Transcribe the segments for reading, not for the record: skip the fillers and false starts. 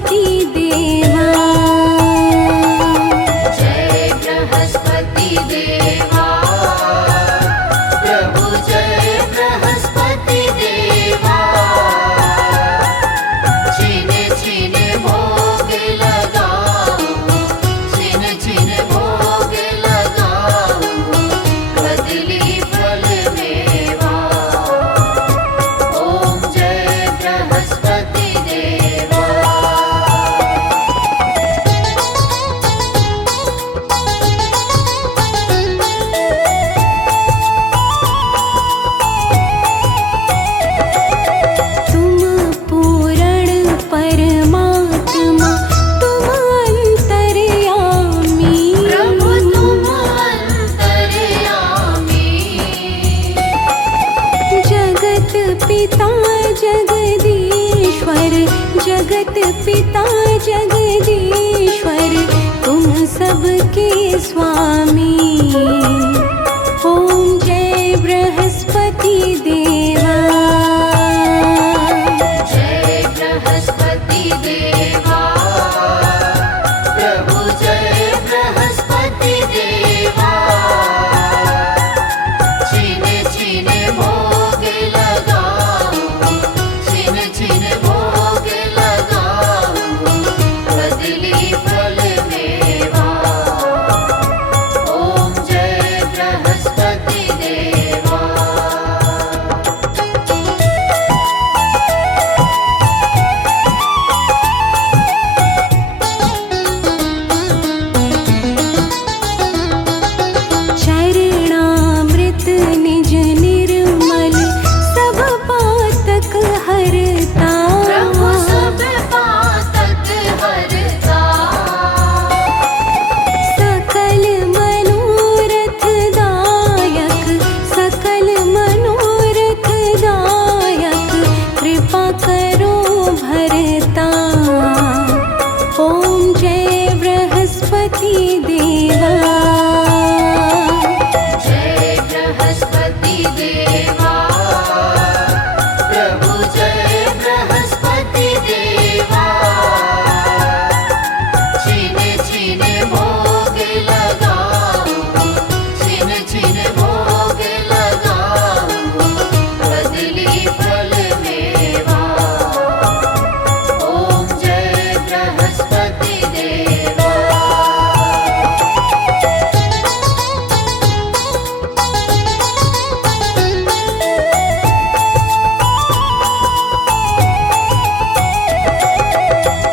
बृहस्पति देवा। जय बृहस्पति देवा प्रभु जय बृहस्पति देवा। छिन छिन भोग लगाओ, छिन छिन भोग लगाओ, बदली फल मेवा। ओम जय बृहस्पति देवा। तुम पूरण परमात्मा, तुम अंतर्यामी। प्रभु तुम अंतर्यामी। जगत पिता जगदीश्वर, जगत पिता जगदीश्वर, तुम सबके स्वामी। ओम जय बृहस्पति देवा। जय बृहस्पति देवा प्रभु जय बृहस्पति देवा। छिन छिन भोग लगाओ, छिन छिन भोग लगाओ, बदली फल मेवा। ओम जय बृहस्पति देवा। चरणामृत निज निर्मल, सब पातक हरता। प्रभु सब पातक हरता। सकल मनोरथ दायक, सकल मनोरथ दायक, कृपा करो भरता। ओम जय बृहस्पति देवा। जय बृहस्पति देवा प्रभु जय बृहस्पति देवा। छिन छिन भोग लगाओ, छिन छिन भोग लगाओ, बदली फल मेवा। ओम जय बृहस्पति देवा।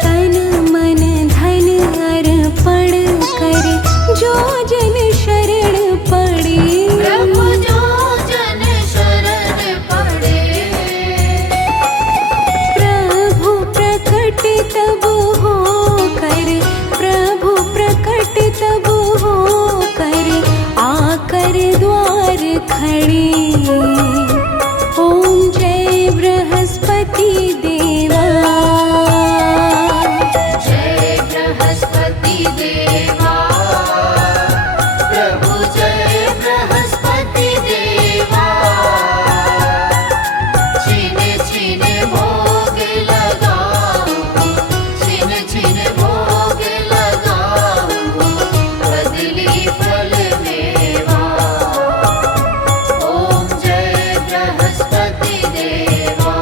तन मन धन अर्पण कर, जो जन शरण पड़े। प्रभु जो जन शरण पड़े। प्रभु प्रकट तब हो कर, प्रभु प्रकट तब हो कर, आकर द्वार खड़े। ओम जय बृहस्पति देवा। जय बृहस्पति देवा प्रभु जय बृहस्पति देवा। छिन छिन भोग लगाओ, छिन छिन भोग लगाओ, बदली फल मेवा। ओम जय बृहस्पति देवा।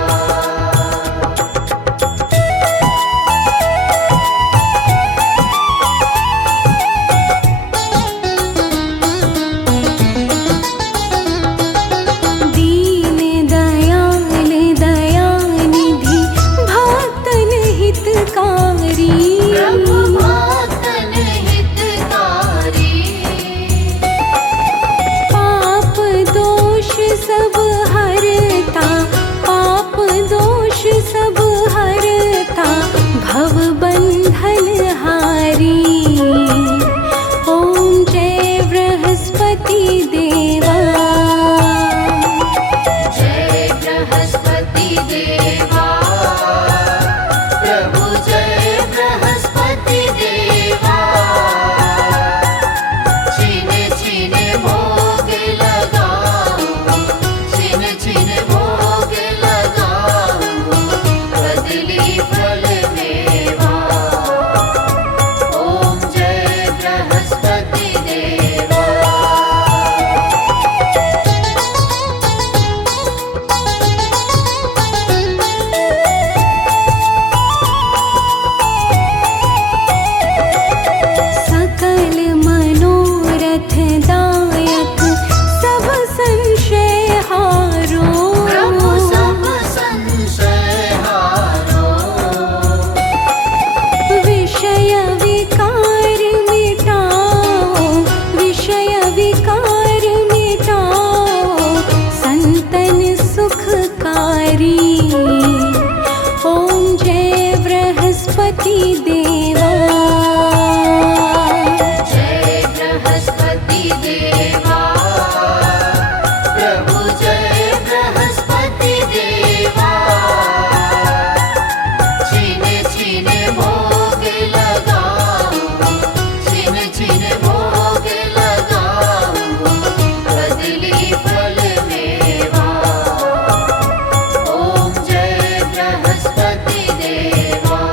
दीन दयाल दयानिधि, भक्तन हितकारी। प्रभु भक्तन हितकारी। पाप दोष सब हरता, पाप दोष सब हरता, भव बंधन हारी। ओम जय बृहस्पति देवा। जय बृहस्पति देवा प्रभु जय बृहस्पति देवा। जय बृहस्पति देवा, प्रभु जय बृहस्पति देवा। छिन छिन भोग लगाओ, छिन छिन भोग लगाओ, बदली फल मेवा। ओम जय बृहस्पति देवा।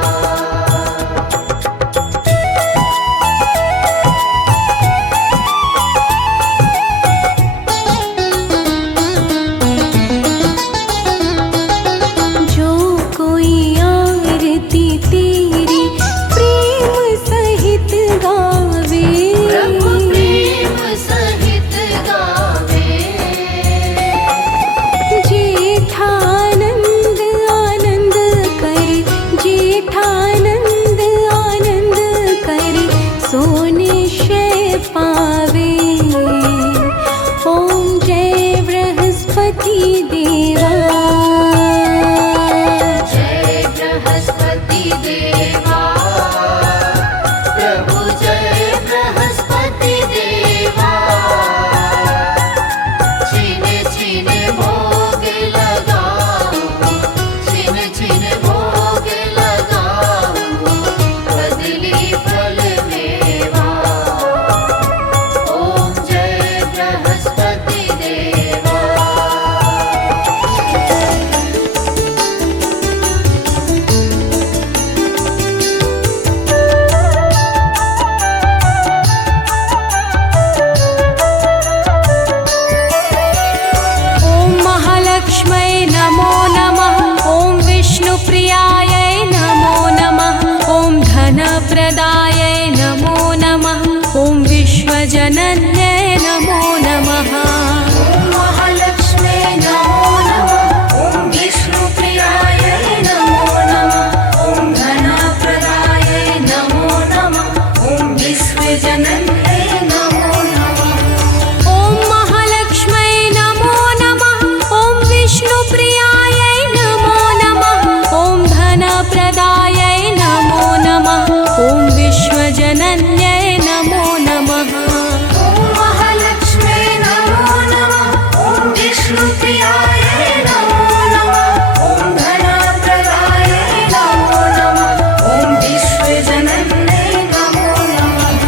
जो कोई आरती तेरी प्रेम सहित गावे, प्रभु प्रेम सहित गावे। जेठानंद आनंद करे, जेठानंद आनंद करे, सो निश्चय पावे। ओम जय बृहस्पति देवा। जय बृहस्पति देवा, प्रभु जय बृहस्पति देवा। छिन छिन भोग लगाओ, छिन छिन भोग लगाओ, बदली फल मेवा। ओम जय बृहस्पति देवा। ॐ महालक्ष्मै नमो नमः। ॐ विष्णुप्रियायै नमो नमः। ॐ धनप्रदायै नमो नमः। ॐ विश्वजनन्यै नमो नमः। ॐ महालक्ष्मे नमो नमः। ॐ विष्णुप्रियायै नमो नमः। ॐ धनप्रदायै नमो नमः। ॐ विश्वजनन्यै नमो नमः। ॐ महालक्ष्मै नमो नमः। ॐ विष्णुप्रियायै नमो नमः। ॐ धनप्रदायै नमो नमः। ॐ विश्वजनन्यै नमो नमः। ॐ महालक्ष्मे नमो नमः। ॐ विष्णुप्रियायै नमो नमः। ॐ धनप्रदायै नमो नमः। ॐ विश्वजनन्यै नमो नमः।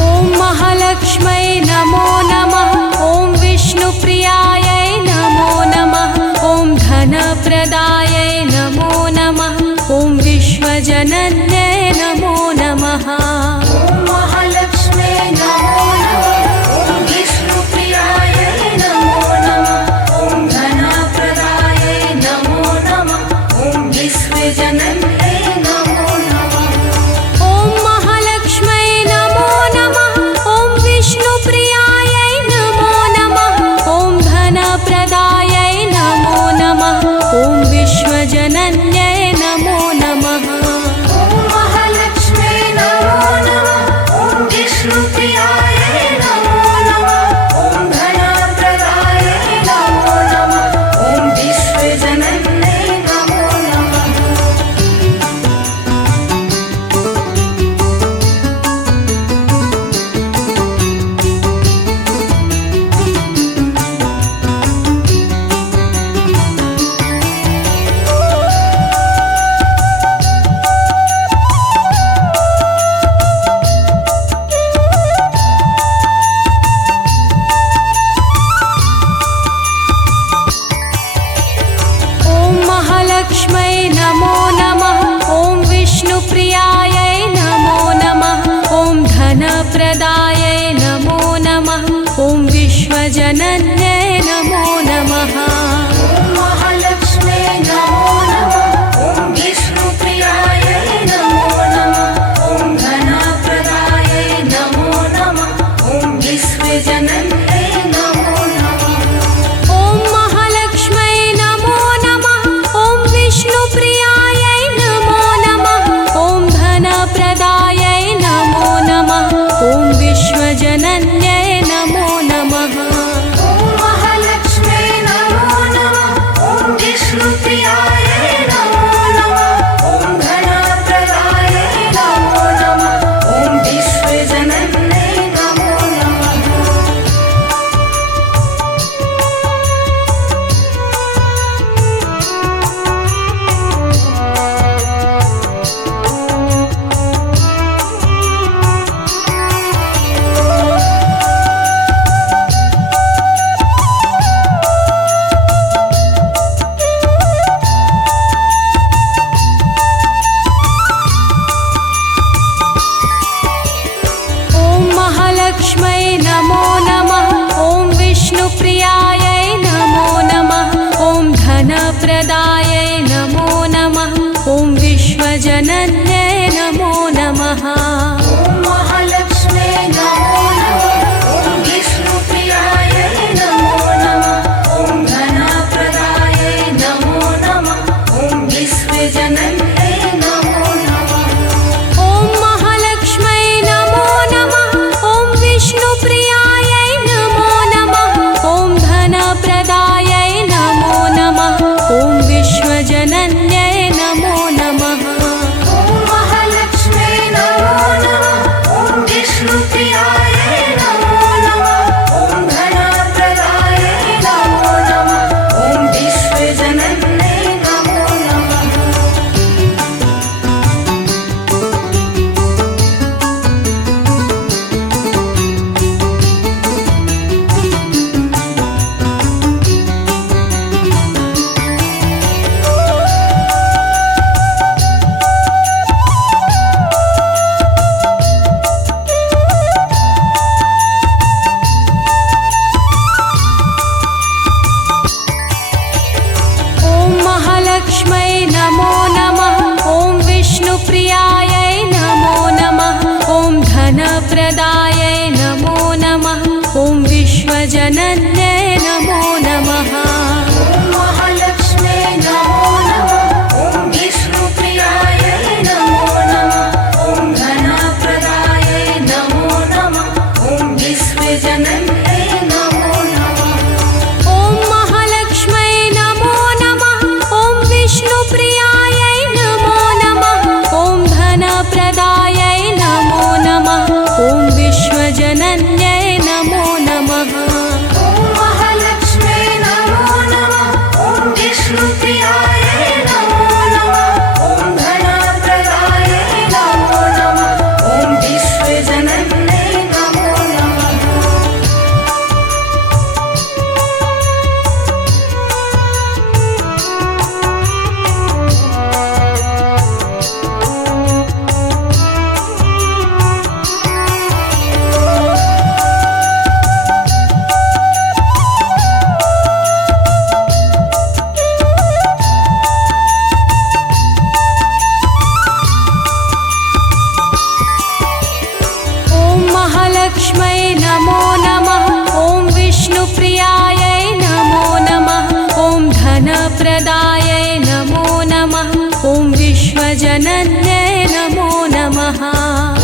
ॐ महालक्ष्मै नमो नमः। ॐ विष्णुप्रियायै नमो नमः। ॐ धनप्रदायै नमो नमः। ॐ विश्वजनन्यै नमो नमः। ॐ महालक्ष्मे नमो नमः। ॐ विष्णुप्रियायै नमो नमः। ॐ धनप्रदायै नमो नमः। ॐ विश्वजनन्यै नमो नमः। ॐ महालक्ष्मै नमो नमः। ॐ विष्णुप्रियायै नमो नमः। ॐ धनप्रदायै नमो नमः। ॐ विश्वजनन्यै महालक्ष्मै नमो नमः ॐ विष्णुप्रियायै नमो नमः ॐ धनप्रदायै नमो नमः ॐ विश्वजनन्यै नमो नमः ॐ महालक्ष्मे नमो नमः ॐ विष्णुप्रियायै नमो नमः ॐ धनप्रदायै नमो नमः ॐ विश्वजनन्यै नमो नमः ॐ महालक्ष्मै नमो नमः ॐ विष्णुप्रियायै नमो नमः ॐ धनप्रदायै नमो नमः ॐ विश्वजनन्यै नमो नमः ॐ महालक्ष्मे नमो नमः ॐ विष्णुप्रियायै नमो नमः ॐ धनप्रदायै नमो नमः ॐ विश्वजनन्यै नमो नमः ॐ महालक्ष्मै नमो नमः ॐ विष्णुप्रियायै नमो नमः ॐ धनप्रदायै नमो नमः ॐ विश्वजनन्यै नमो नमः ॐ महालक्ष्मे नमो नमः ॐ विष्णुप्रियायै नमो नमः ॐ धनप्रदायै नमो नमः ॐ विश्वजनन्यै नमो नमः ॐ महालक्ष्मै नमो नमः ॐ विष्णुप्रियायै नमो नमः ॐ धनप्रदायै नमो नमः ॐ विश्वजनन्यै नमो नमः ॐ महालक्ष्मे नमो नमः ॐ विष्णुप्रियायै नमो नमः ॐ धनप्रदायै नमो नमः ॐ विश्वजनन्यै नमो नमः ॐ महालक्ष्मै नमो नमः ॐ विष्णुप्रियायै नमो नमः ॐ धनप्रदायै नमो नमः ॐ विश्वजनन्यै नमो नमः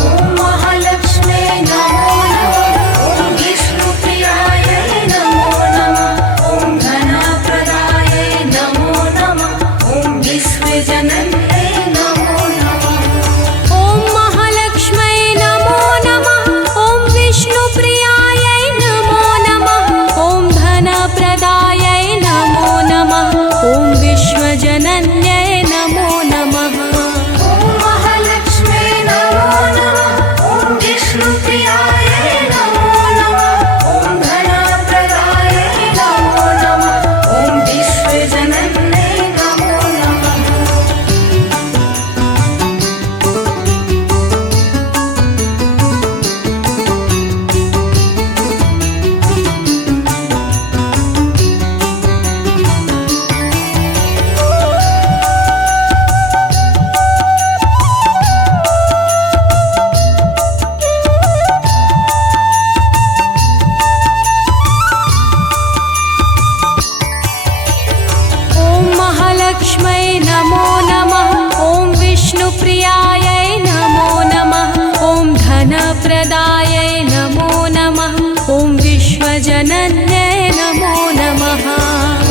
ॐ महालक्ष्मे नमो नमः ॐ विष्णुप्रियायै नमो नमः ॐ धनप्रदायै नमो नमः ॐ विश्वजनन्यै नमो नमः ॐ महालक्ष्मै नमो नमः ॐ विष्णुप्रियायै नमो नमः ॐ धनप्रदायै नमो नमः ॐ विश्वजनन्यै नमो नमः ॐ महालक्ष्मे नमो नमः ॐ विष्णुप्रियायै नमो नमः ॐ धनप्रदायै नमो नमः ॐ विश्वजनन्यै नमो नमः ॐ महालक्ष्मै नमो नमः ॐ विष्णुप्रियायै नमो नमः ॐ धनप्रदायै नमो नमः ॐ विश्वजनन्यै नमो नमः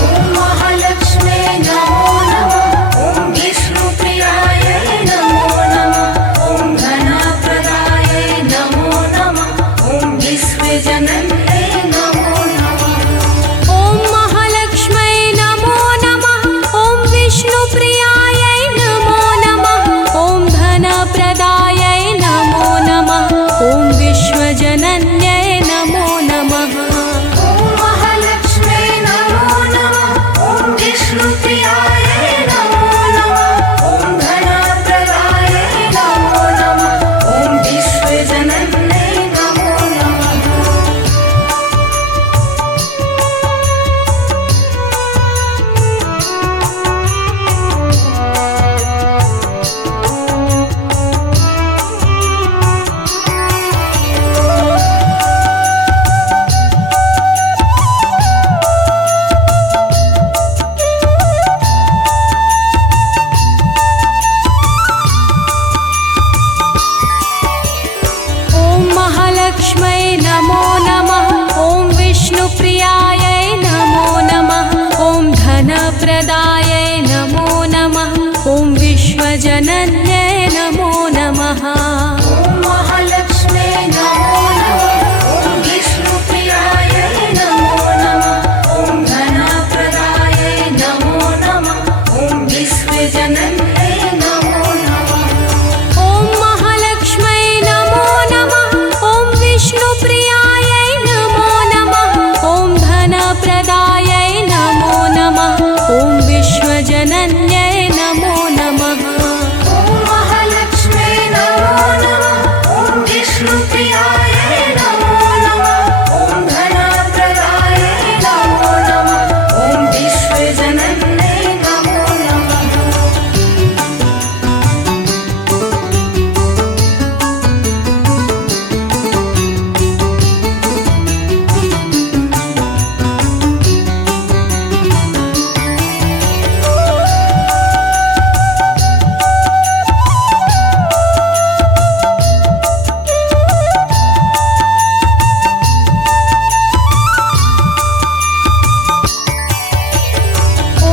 ॐ महालक्ष्मे नमो नमः ॐ विष्णुप्रियायै नमो नमः ॐ धनप्रदायै नमो नमः ॐ विश्वजनन्यै नमो नमः ॐ महालक्ष्मै नमो नमः ॐ विष्णुप्रियायै नमो नमः ॐ धनप्रदायै नमो नमः ॐ विश्वजनन्यै नमो नमः ॐ महालक्ष्मे नमो महालक्ष्मै नमो नमः ॐ विष्णुप्रियायै नमो नमः ॐ धनप्रदायै नमो नमः ॐ विश्वजनन्यै नमो नमः ॐ महालक्ष्मे नमो नमः ॐ विष्णुप्रियायै नमो नमः ॐ धनप्रदायै नमो नमः ॐ विश्वजनन्यै नमो नमः ॐ महालक्ष्मै नमो नमः ॐ विष्णुप्रियायै नमो नमः ॐ धनप्रदायै नमो नमः ॐ विश्वजनन्यै नमो नमः ॐ महालक्ष्मे नमो नमः ॐ विष्णुप्रियायै नमो नमः ॐ धनप्रदायै नमो नमः ॐ विश्वजनन्यै नमो नमः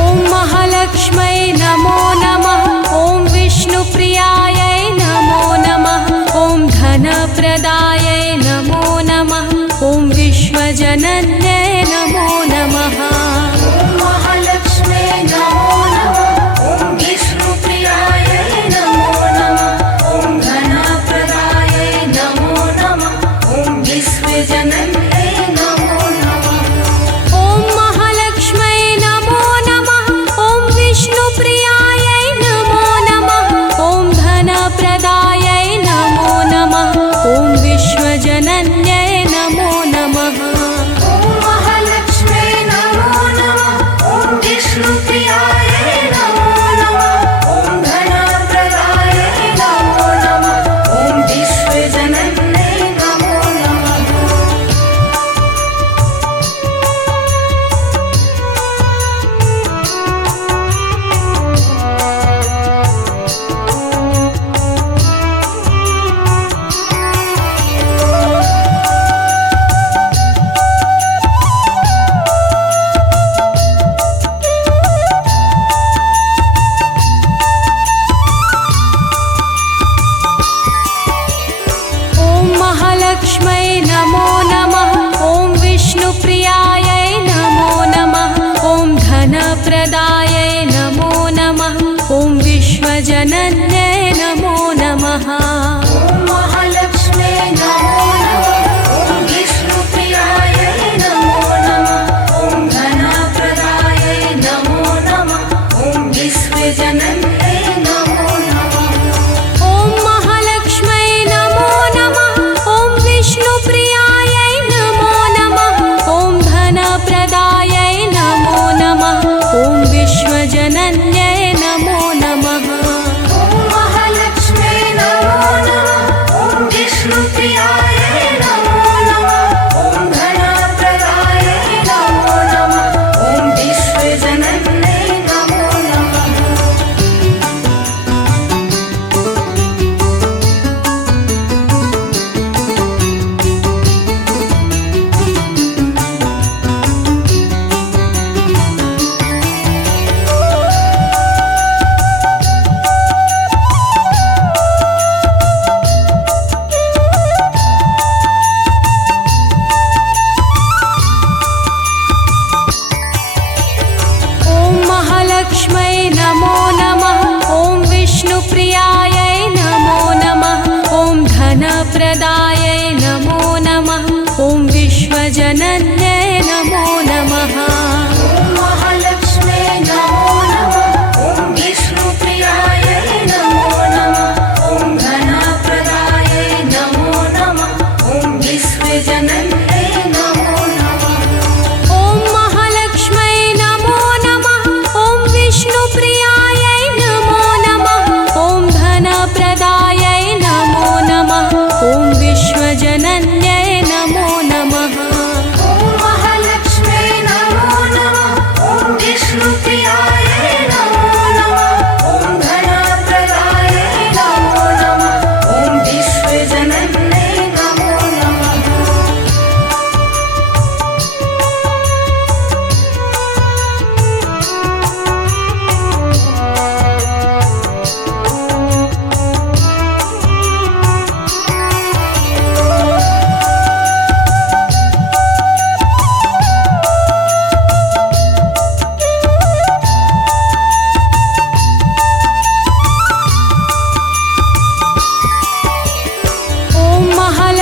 ॐ महालक्ष्मै नमो नमः ॐ विष्णुप्रियायै नमो नमः ॐ धनप्रदायै नमो नमः ॐ विश्वजनन्यै नमो नमः ॐ महालक्ष्मे नमो नमः ॐ विष्णुप्रियायै नमो नमः ॐ धनप्रदायै नमो नमः ॐ विश्वजनन्यै नमो नमः ॐ महालक्ष्मै नमो नमः ॐ विष्णुप्रियायै नमो नमः ॐ धनप्रदायै नमो नमः ॐ विश्वजनन्यै नमो नमः ॐ महालक्ष्मे नमो नमः ॐ विष्णुप्रियायै नमो नमः ॐ धनप्रदायै नमो नमः ॐ विश्वजनन्यै नमो नमः ॐ महालक्ष्मै नमो नमः ॐ विष्णुप्रियायै नमो नमः ॐ धनप्रदायै नमो नमः ॐ विश्वजनन्यै नमो नमः ॐ महालक्ष्मे नमो नमः ॐ विष्णुप्रियायै नमो नमः ॐ धनप्रदायै नमो नमः ॐ विश्वजनन्यै नमो नमः ॐ महालक्ष्मै नमो नमः ॐ विष्णुप्रियायै नमो नमः ॐ धनप्रदायै नमो नमः ॐ विश्वजनन्यै नमो नमः ॐ महालक्ष्मे नमो नमः ॐ विष्णुप्रियायै नमो नमः ॐ धनप्रदायै नमो नमः ॐ विश्वजनन्यै नमो नमः ॐ महालक्ष्मै नमो नमः ॐ विष्णुप्रियायै नमो नमः ॐ धनप्रदायै नमो नमः ॐ विश्वजनन्यै नमो नमः ॐ महालक्ष्मे नमो नमः ॐ विष्णुप्रियायै नमो नमः ॐ धनप्रदायै नमो नमः ॐ विश्वजनन्यै नमो नमः ॐ महालक्ष्मै नमो नमः ॐ विष्णुप्रियायै नमो नमः ॐ धनप्रदायै नमो नमः ॐ विश्वजनन्यै नमो नमः ॐ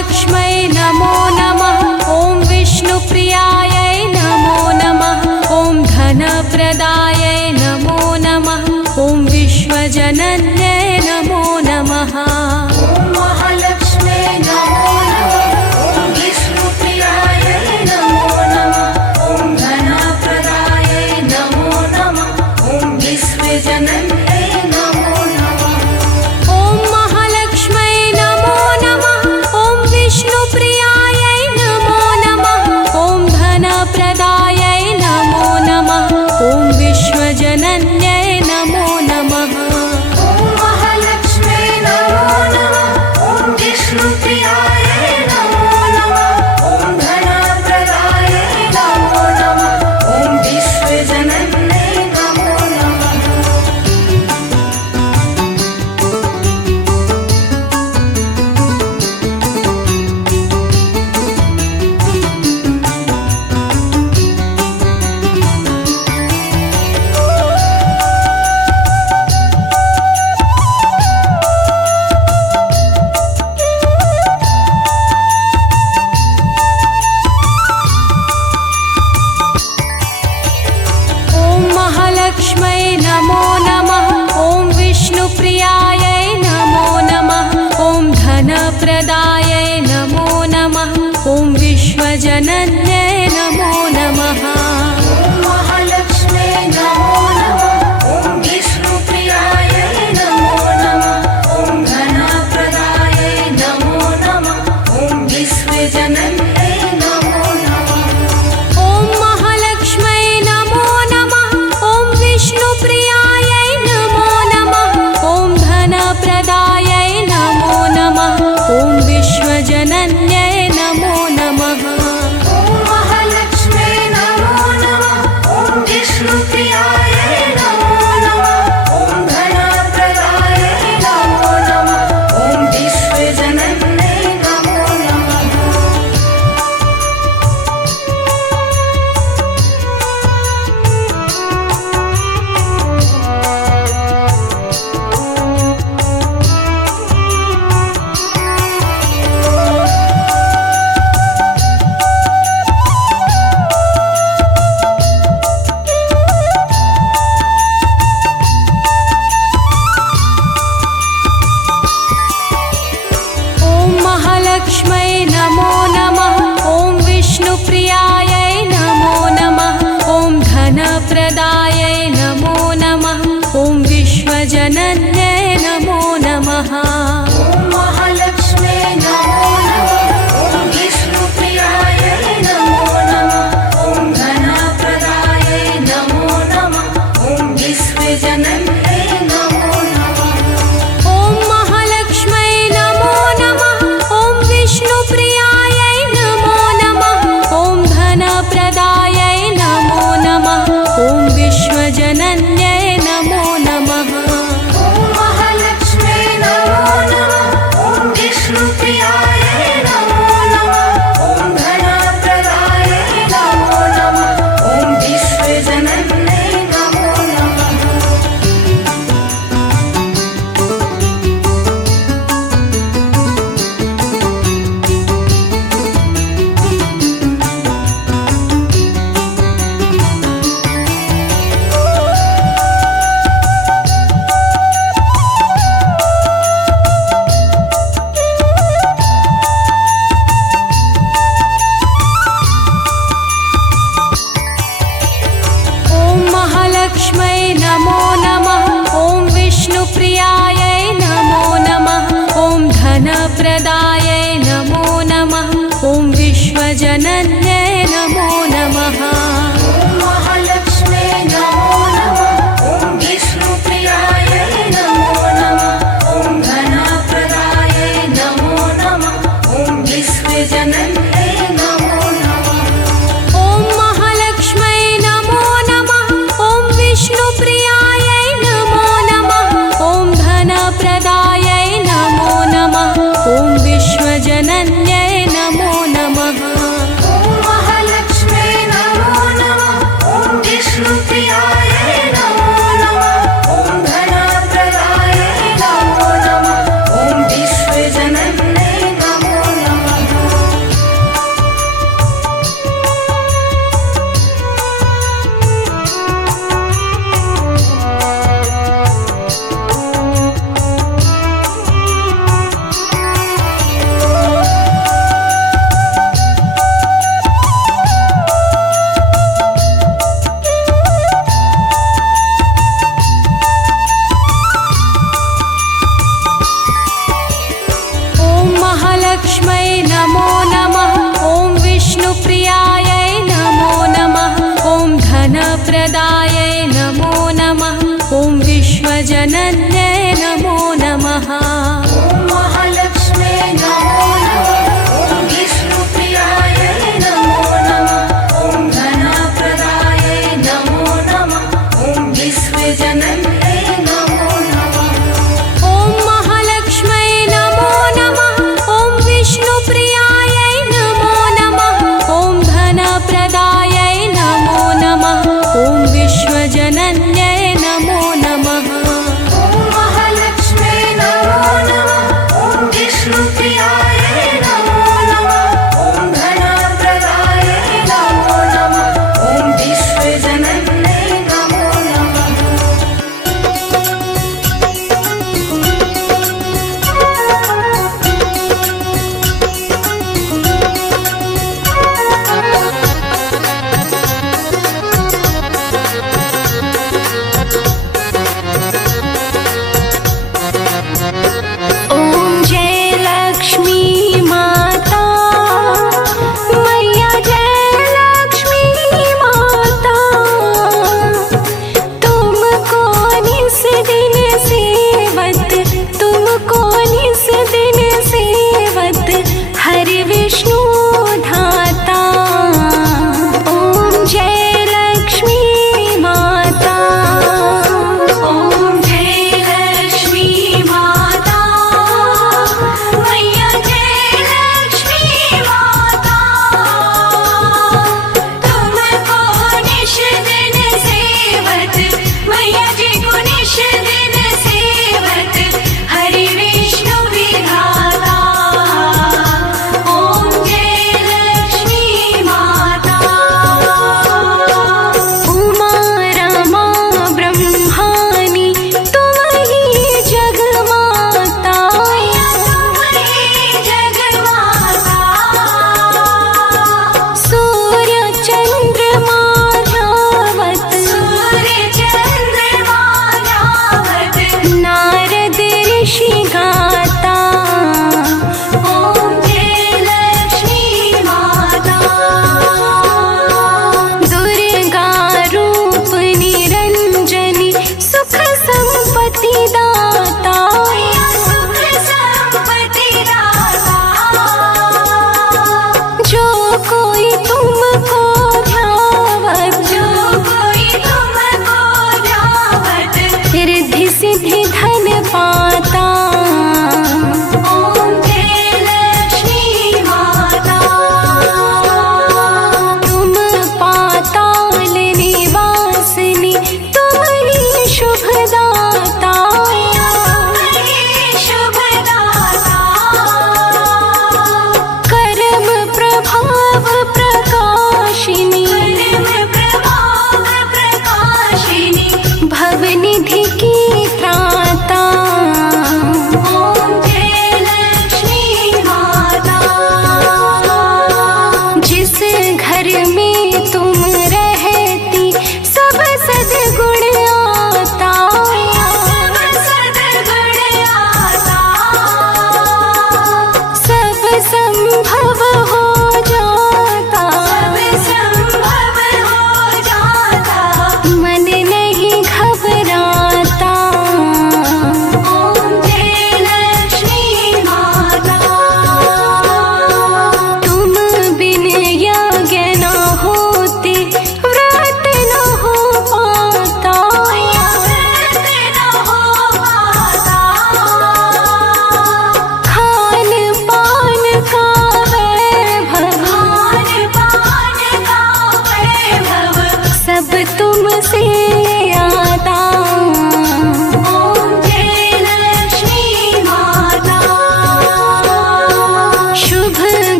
महालक्ष्मै नमो नमः ॐ विष्णुप्रियायै नमो नमः ॐ धनप्रदायै नमो नमः ॐ विश्वजनन्यै नमो नमः ॐ महालक्ष्मे नमो नमः ॐ विष्णुप्रियायै नमो नमः ॐ धनप्रदायै नमो नमः ॐ विश्वजनन्यै नमो नमः ॐ महालक्ष्मै नमो नमः ॐ विष्णुप्रियायै नमो नमः ॐ धनप्रदायै नमो नमः ॐ विश्वजनन्यै नमो नमः ॐ महालक्ष्मे नमो नमः ॐ विष्णुप्रियायै नमो नमः ॐ धनप्रदायै नमो नमः ॐ विश्वजनन्यै नमो नमः ॐ महालक्ष्मै नमो नमः ॐ विष्णुप्रियायै नमो नमः ॐ धनप्रदायै नमो नमः ॐ विश्वजनन्यै नमो नमः ॐ महालक्ष्मे नमो नमः ॐ विष्णुप्रियायै नमो नमः ॐ धनप्रदायै नमो नमः ॐ विश्वजनन्यै नमो नमः ॐ महालक्ष्मै नमो नमः ॐ विष्णुप्रियायै नमो नमः ॐ धनप्रदायै नमो नमः ॐ विश्वजनन्यै नमो नमः ॐ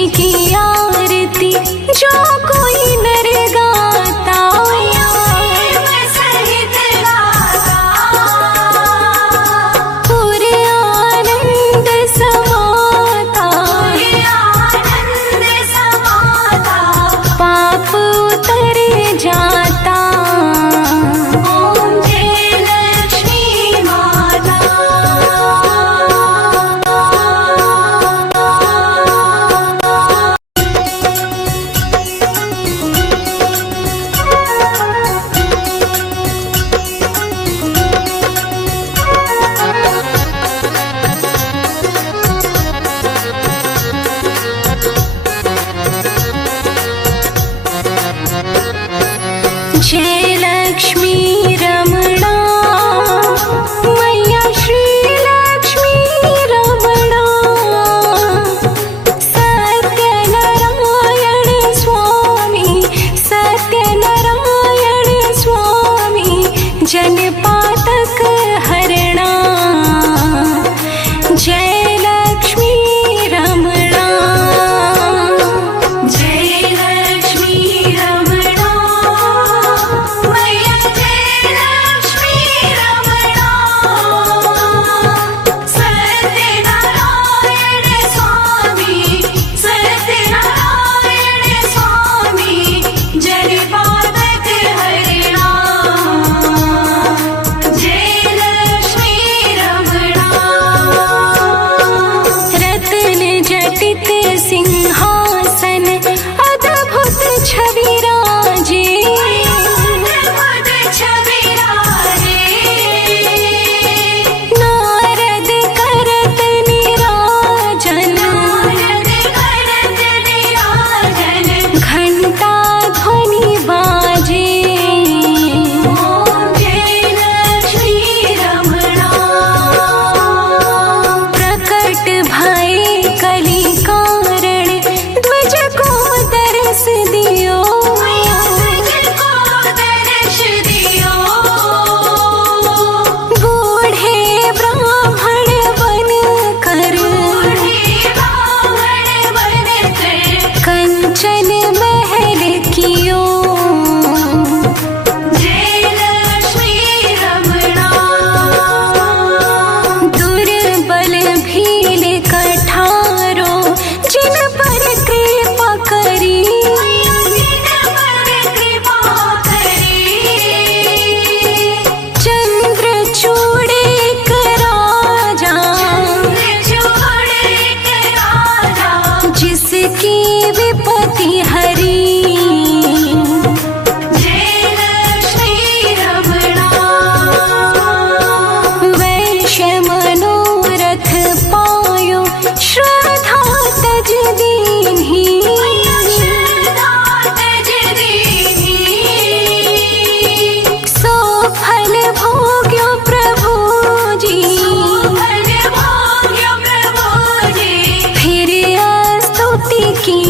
जी की आरती जो कोई नर गाता पूरे आनंद समाता पाप उतर जाता। ओम जय लक्ष्मी माता। जय लक्ष्मी रमणा मैया श्री लक्ष्मी रमणा सत्यनारायण स्वामी जनपातक हरणा। जय लक्ष्मी रमणा। जय लक्ष्मी रमणा मैया जय लक्ष्मी रमणा सत्यनारायण स्वामी जनपातक हरणा। जय लक्ष्मी रमणा। रत्न जटित सिंहासन अद्भुत छवि राजे नारद करत निराजन घंटा ध्वनि बाजे। जय लक्ष्मी रमणा। प्रकट भय कली कारण ध्वज को दर्श दियो बूढ़े ब्राह्मण बन कर कंचन महल कियो। जय लक्ष्मी रमणा। दुर्बल भील कठारो जिन पर कृपा करी चंद्रचूड़ एक राजा जिसकी विपत्ति हरी। जय लक्ष्मी रमणा। वैश्य मनोरथ पायो श्रद्धा तज दीन्ही सो फल भोग्यो प्रभु जी फिर स्तुति की